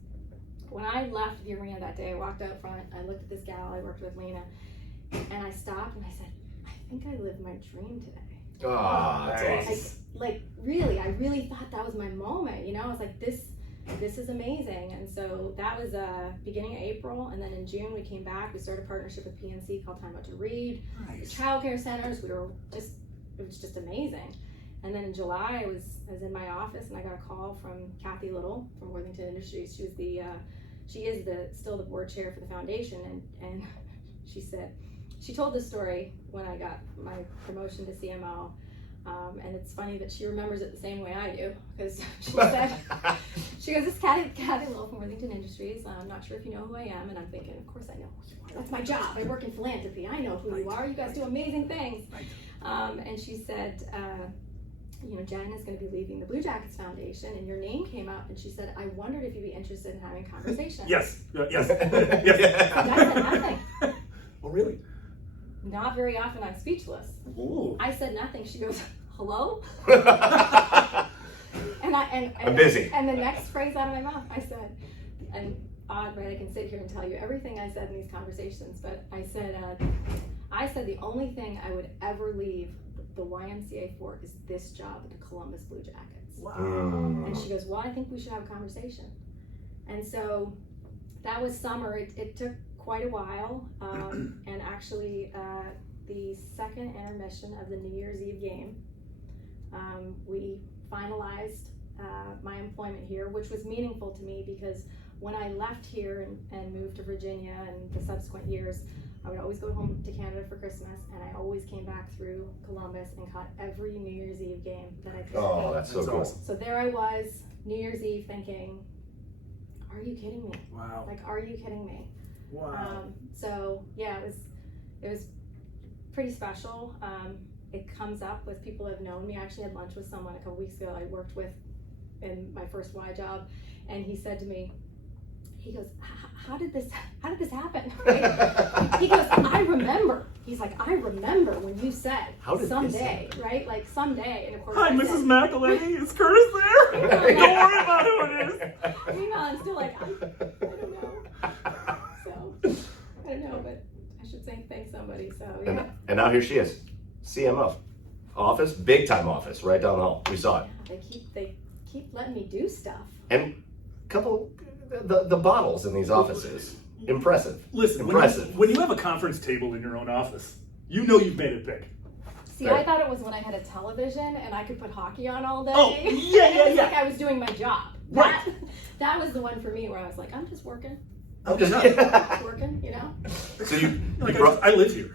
When I left the arena that day, I walked out front, I looked at this gal I worked with, Lena, and I stopped and I said, I think I lived my dream today. Oh, that's Nice. awesome. Like really, I really thought that was my moment. I was like, this is amazing. And so that was beginning of April, and then in June we came back. We started a partnership with PNC called Time Out to Read. Nice. Childcare centers. It was just amazing. And then in July, I was in my office, and I got a call from Kathy Little from Worthington Industries. She is still the board chair for the foundation, and she told this story when I got my promotion to CMO. And it's funny that she remembers it the same way I do, because she said, she goes, "This Kathy Little from Worthington Industries. I'm not sure if you know who I am." And I'm thinking, of course I know who you are. That's my job. I work in philanthropy. I know who you are. You guys do amazing things. And she said, Jen is going to be leaving the Blue Jackets Foundation, and your name came up, and she said, "I wondered if you'd be interested in having a conversation." Yes. Yes. And I said nothing. Oh, really? Not very often I'm speechless. Ooh. I said nothing. She goes, "Hello?" And I'm busy. And the next phrase out of my mouth, I said, and odd, right? I can sit here and tell you everything I said in these conversations, but I said the only thing I would ever leave the YMCA for is this job at the Columbus Blue Jackets. Wow. And she goes, "Well, I think we should have a conversation." And so that was summer. It took quite a while, and actually the second intermission of the New Year's Eve game, we finalized my employment here, which was meaningful to me because when I left here and moved to Virginia and the subsequent years, I would always go home to Canada for Christmas, and I always came back through Columbus and caught every New Year's Eve game that I could. Oh, that's so cool. awesome. So there I was, New Year's Eve, thinking, are you kidding me? Wow. Like, are you kidding me? Wow. So yeah, it was pretty special. It comes up with people who have known me. I actually had lunch with someone a couple weeks ago I worked with in my first Y job, and he said to me, he goes, how did this happen? Right? He goes, I remember. He's like, I remember when you said someday, right? Like someday. And of course, Hi, I Mrs. said, McElligott. Is Curtis there? Don't worry about who it is. Meanwhile, I'm still like, I don't know. So, I don't know, but I should thank somebody. So, yeah. And now here she is, CMO. Office, big time office, right down the hall. We saw it. They keep letting me do stuff. And the bottles in these offices, impressive. Listen, impressive. when you have a conference table in your own office, you know you've made it big. See, I thought it was when I had a television and I could put hockey on all day. Oh, yeah. It was like I was doing my job. Right. That was the one for me where I was like, I'm just working. I'm just Working, you know? So you I live here.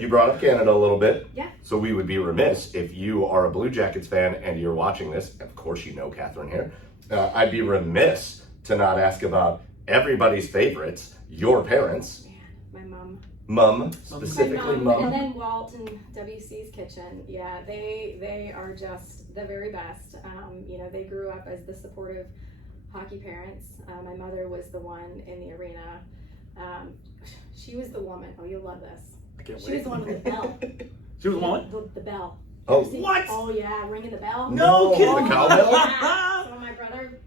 you brought up Canada a little bit. Yeah. So we would be remiss if you are a Blue Jackets fan and you're watching this. Of course, you know Kathryn here. I'd be remiss to not ask about everybody's favorites, your parents. Yeah, my mom. Mom, specifically My mom. And then Walt and WC's Kitchen. Yeah, they are just the very best. They grew up as the supportive hockey parents. My mother was the one in the arena. She was the woman. Oh, you'll love this. I can't She wait. was the one with the bell. She was one? The bell. Oh, See- what? Oh yeah, ringing the bell. No No, kidding. the cowbell? Yeah. So my brother,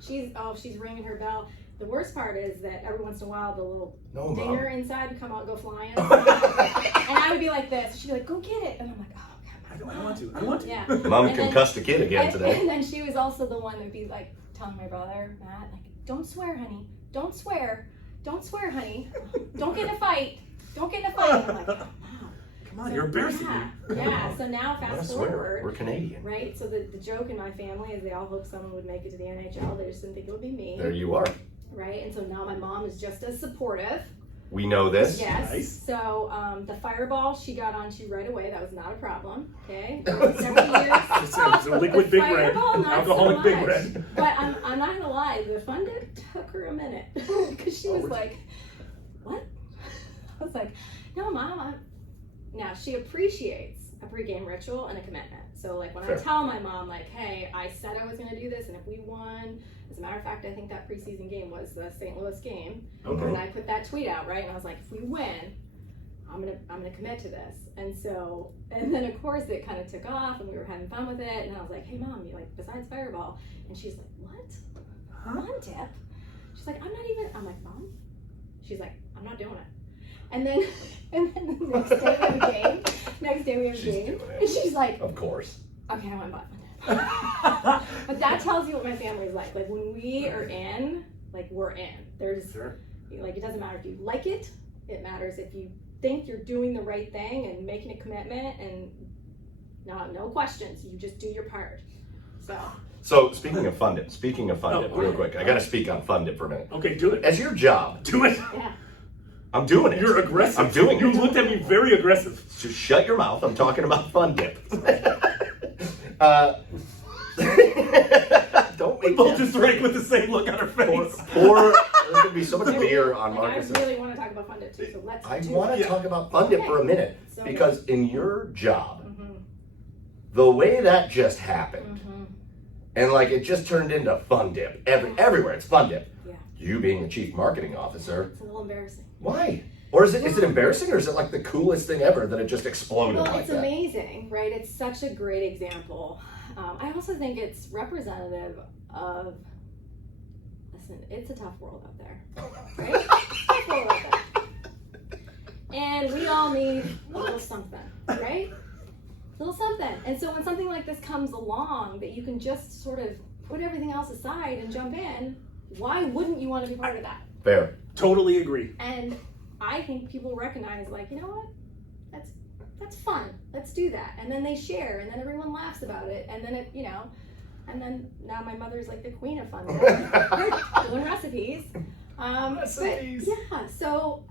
she's ringing her bell. The worst part is that every once in a while the little No, dinger Mom. inside would come out, go flying, and I would be like this. She'd be like, "Go get it," and I'm like, "Oh God, I want to. I want to. yeah." Mom And then- concussed a kid again today. And then she was also the one that would be like telling my brother, Matt, like, "Don't swear, honey. Don't swear. Don't swear, honey. Don't get in a fight. Don't get in a fight." And I'm like, "Oh, Mom." Come on, you're embarrassing yeah, me. yeah. So now What a fast swear. forward. We're Canadian. Right, so the joke in my family is they all hoped someone would make it to the NHL. They just didn't think it would be me. There you are. Right, and so now my mom is just as supportive. We know this. Yes. Nice. So the Fireball she got onto right away. That was not a problem. Okay. Several years. It's a liquid The Big Red. Fireball, not Alcoholic so Big much. Red. But I'm not gonna lie, the fun took her a minute because she was like, "What?" I was like, "No, Mom." Now she appreciates a pregame ritual and a commitment. So like when Fair. I tell my mom like, "Hey, I said I was going to do this, and if we won," as a matter of fact, I think that preseason game was the St. Louis game, Okay. and I put that tweet out, right? And I was like, "If we win, I'm gonna commit to this." And so, and then of course it kind of took off, and we were having fun with it. And I was like, "Hey, Mom, you like besides Fireball?" And she's like, "What? One tip?" She's like, "I'm not even." I'm like, "Mom," she's like, "I'm not doing it." And then the next day we have a game. Next day we have a She's game. doing it. And she's like, Of course. okay, I want Fun. But that tells you what my family's like. Like when we are in, like we're in. There's like it doesn't matter if you like it. It matters if you think you're doing the right thing and making a commitment and no questions. You just do your part. So speaking of Fund Dip, real okay. quick, I gotta speak on Fund Dip for a minute. Okay, do it. As your job, Do it. Yeah. I'm doing it. You're aggressive. I'm doing You it. looked at me very aggressive. Just shut your mouth. I'm talking about Fund Dip. Don't We make both that. just drank with the same look on our face. There's gonna be so much beer on Like, I Marcus. really want to talk about Fun Dip too, so let's I do want it. to talk about Fund Dip for a minute So- because in your job, Mhm. the way that just happened, Mhm. and like it just turned into Fund Dip everywhere. It's Fun Dip. Yeah. You being the chief marketing officer, It's a little embarrassing. why? Or is it embarrassing, or is it like the coolest thing ever that it just exploded Well, like it's that? amazing, right? It's such a great example. I also think it's representative of, listen, it's a tough world out there, right? It's a tough world out there. And we all need a little something, right? A little something. And so when something like this comes along that you can just sort of put everything else aside and jump in, why wouldn't you want to be part of that? Fair. Totally agree. And I think people recognize, like, you know what? That's fun. Let's do that. And then they share, and then everyone laughs about it, and then it, and then now my mother's like the queen of fun, doing recipes. Recipes. But yeah, so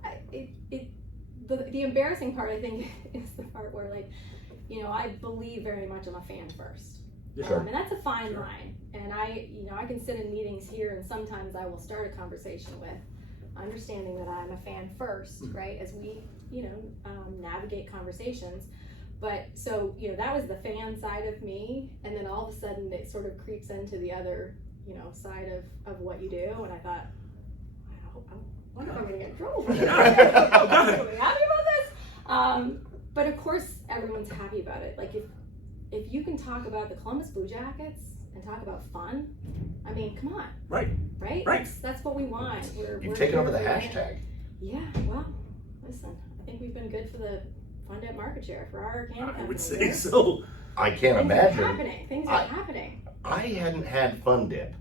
the embarrassing part, I think, is the part where, like, I believe very much I'm a fan first. Sure. And that's a fine line. And I can sit in meetings here, and sometimes I will start a conversation with understanding that I'm a fan first, right? As we, navigate conversations. But so, that was the fan side of me. And then all of a sudden it sort of creeps into the other, side of what you do. And I thought, I wonder if I'm going to get in trouble for this. I'm really happy about this. But of course, everyone's happy about it. Like if you can talk about the Columbus Blue Jackets and talk about fun, I mean, come on. Right. Right? Right. That's what we want. You've taken over the here for it. hashtag. Yeah, well, listen, I think we've been good for the Fun Dip market share for our candy company. I would say here. so. I can't Things are imagine. happening. Things are happening. I hadn't had Fun Dip.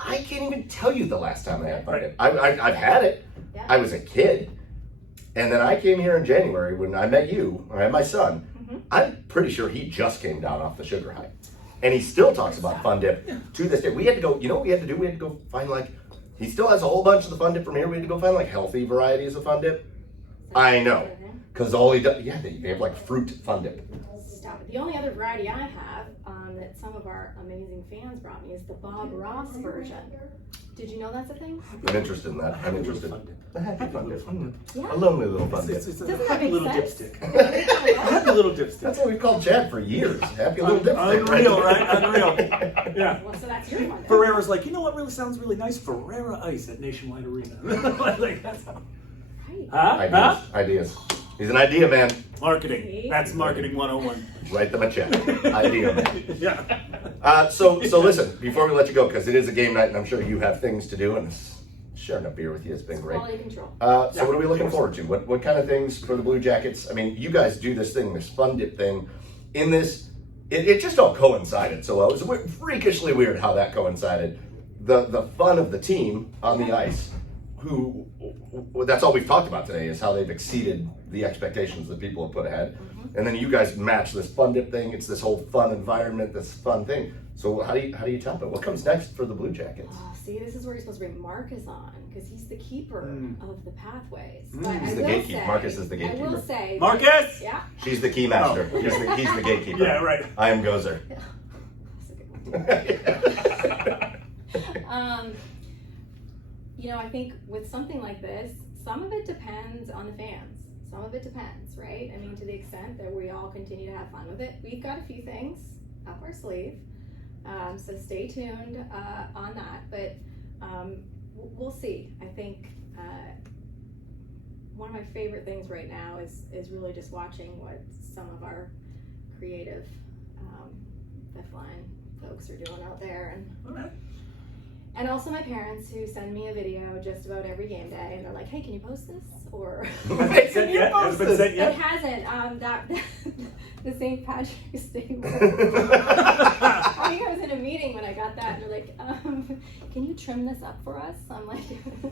I can't even tell you the last time I had Fun Right. Dip. I've had it. Yeah. I was a kid. And then I came here in January when I met you. I had my son. Mhm. I'm pretty sure he just came down off the sugar high. And he still talks about Fun Dip to this day. We had to go, what we had to do? We had to go find he still has a whole bunch of the Fun Dip from here. We had to go find healthy varieties of Fun Dip. I know. Because all he does, they have fruit Fun Dip. Stop it. The only other variety I have that some of our amazing fans brought me is the Bob Ross version. Did you know that's a thing? I'm interested in that. I'm interested. Fun Dip. A happy Fun Dip. Yeah. A lonely little Fun Dip. It's a Doesn't that happy make little sense? dipstick. Happy little dipstick. That's what we've called Chad for years. Happy little dipstick. Unreal, right? Unreal. Yeah. Well, so that's your Fun Dip. Ferrera's like, you know what really sounds really nice? Ferrera Ice at Nationwide Arena. Like, that's how. Right. Huh? Ideas. He's an idea man. Marketing. That's marketing 101. Write them a check. Idea man. Yeah. So listen, before we let you go, because it is a game night and I'm sure you have things to do, and sharing a beer with you has been great. Quality control. So what are we looking forward to? What kind of things for the Blue Jackets? I mean, you guys do this Fun Dip thing. In this, it just all coincided so well. It was freakishly weird how that coincided. The fun of the team on the ice, that's all we've talked about today, is how they've exceeded the expectations that people have put ahead. And then you guys match this Fun Dip thing. It's this whole fun environment, this fun thing. So how do you top it? What comes next for the Blue Jackets? Oh, see, this is where you're supposed to bring Marcus on, because he's the keeper of the pathways. But He's I the will gatekeeper. say- Marcus is the gatekeeper. I will say, Marcus! Yeah. She's the key master. He's the gatekeeper. Yeah, right. I am Gozer. That's a good one. I think with something like this, some of it depends on the fans. Some of it depends, right? I mean, to the extent that we all continue to have fun with it. We've got a few things up our sleeve. So stay tuned on that. But we'll see. I think one of my favorite things right now is really just watching what some of our creative fifth line folks are doing out there. And also my parents, who send me a video just about every game day, and they're like, "Hey, can you post this?" Or Has it sent yet? Has it been sent it yet? hasn't. The St. Patrick's Day. I think I was in a meeting when I got that, and they're like, "Can you trim this up for us?" I'm like,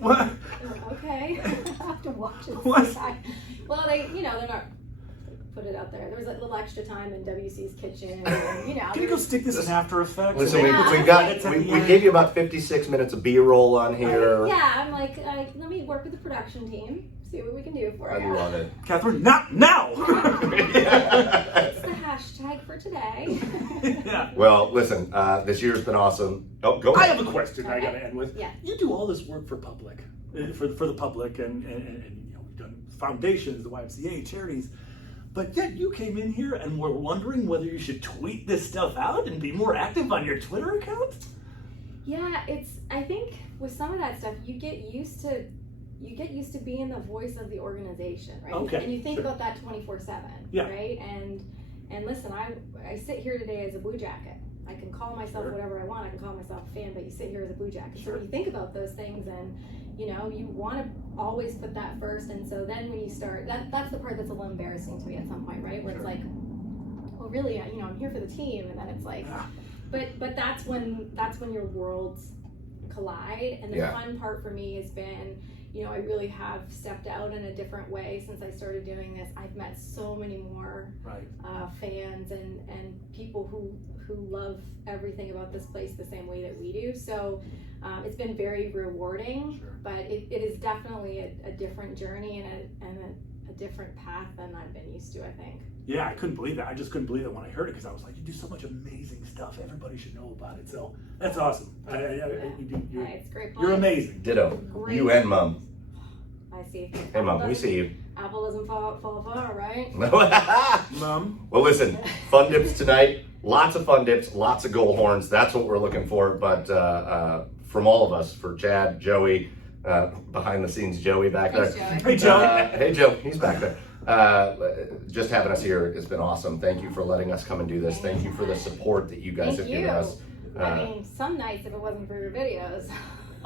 What? "Okay." I have to watch it. What? Well, they're not. Put it out there. There was a little extra time in WC's kitchen, and, Can you go stick this in After Effects? Listen, we we gave you about 56 minutes of B-roll on here. Yeah, I'm like, let me work with the production team, see what we can do for you. I love it. Kathryn, not now! It's the hashtag for today. Yeah. Well, listen, this year's been awesome. Oh, go I ahead. have a question I gotta end with. Yeah. You do all this work for public, for the public, and you know, we've done foundations, the YMCA, charities. But yet you came in here and were wondering whether you should tweet this stuff out and be more active on your Twitter account? Yeah, I think with some of that stuff, you get used to being the voice of the organization, right? Okay, And you think sure. about that 24/7, Yeah. right? And listen, I sit here today as a Blue Jacket. I can call myself Sure. whatever I want. I can call myself a fan, but you sit here as a Blue Jacket. Sure. So when you think about those things, and you know, you want to always put that first. And so then when you start, that's the part that's a little embarrassing to me at some point, right? Where Sure. it's like, well, really, you know, I'm here for the team, and then it's like, Ah. but that's when your worlds collide. And the Yeah. fun part for me has been, you know, I really have stepped out in a different way since I started doing this. I've met so many more Right. fans and people who love everything about this place the same way that we do. So it's been very rewarding, Sure. but it is definitely a different journey and a different path than I've been used to, I think. Yeah, I couldn't believe that. I just couldn't believe it when I heard it, because I was like, you do so much amazing stuff. Everybody should know about it. So that's awesome. It's great. You're amazing. Ditto. Great. You and Mom. I see. Hey, Mom, we see you. Apple doesn't fall far, right? Mom. Well, listen, fun dips tonight. Lots of fun dips, lots of goal horns. That's what we're looking for. But from all of us, for Chad, Joey, behind the scenes, Joey back there. Hey, Joe. Hey, Joe. He's back there. Just having us here has been awesome. Thank you for letting us come and do this. Thank you for the support that you guys have given us. I mean, some nights if it wasn't for your videos.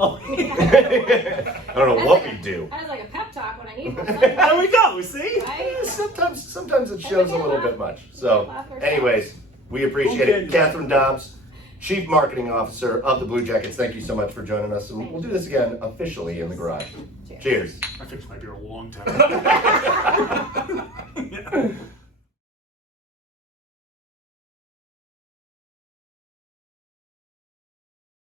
Oh. I don't know what we do. I was like a pep talk when I need one. There we go. See? Right? Sometimes it shows a little bit much. So, anyways, we appreciate it. Okay. Kathryn Dobbs, Chief Marketing Officer of the Blue Jackets. Thank you so much for joining us, and we'll do this again officially in the garage. Cheers. I fixed my beer a long time. Yeah.